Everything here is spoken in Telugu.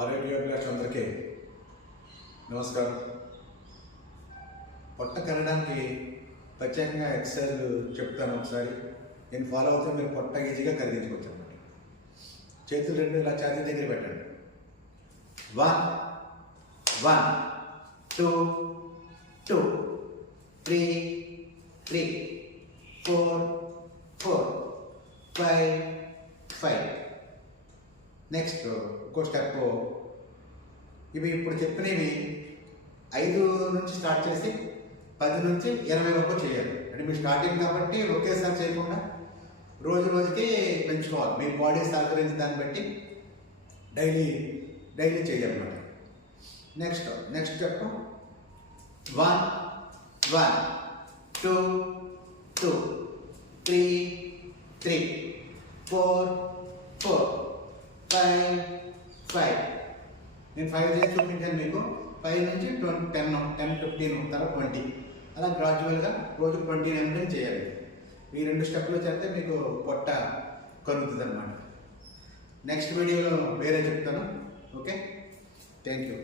ఆరోగ్యాభిలాషులందరికీ నమస్కారం. పొట్ట కరగడానికి ప్రత్యేకంగా ఎక్సర్సైజ్ చెప్తాను. ఒకసారి నేను ఫాలో అవుతే మీరు పొట్ట ఈజీగా కరిగించుకోవచ్చు అన్నమాట. చేతులు రెండు ఇలా ఛాతీ దగ్గర పెట్టండి. 1 1 2 2 3 3 4 4 5 5. నెక్స్ట్ ఇంకో స్టెప్. ఇవి ఇప్పుడు చెప్పినవి 5 నుంచి స్టార్ట్ చేసి 10 నుంచి 20 వరకు చేయాలి. అంటే మీరు స్టార్టింగ్ కాబట్టి ఒకేసారి చేయకుండా రోజు రోజుకి పెంచుకోవాలి. మీ బాడీ సహకరించిన దాన్ని బట్టి డైలీ చేయాలన్నమాట. Next step 1 1 2 2 3 3 4 4 5 5. నేను 5 చేసి చూపించాను మీకు. 5 నుంచి 10 15 తర్వాత 20 అలా గ్రాడ్యువల్గా రోజు 20 నిమిషాలు చేయాలి. ఈ 2 స్టెప్లు చేస్తే మీకు పొట్ట కరుగుతుంది అన్నమాట. నెక్స్ట్ వీడియోలో వేరే చెప్తాను. Okay, thank you.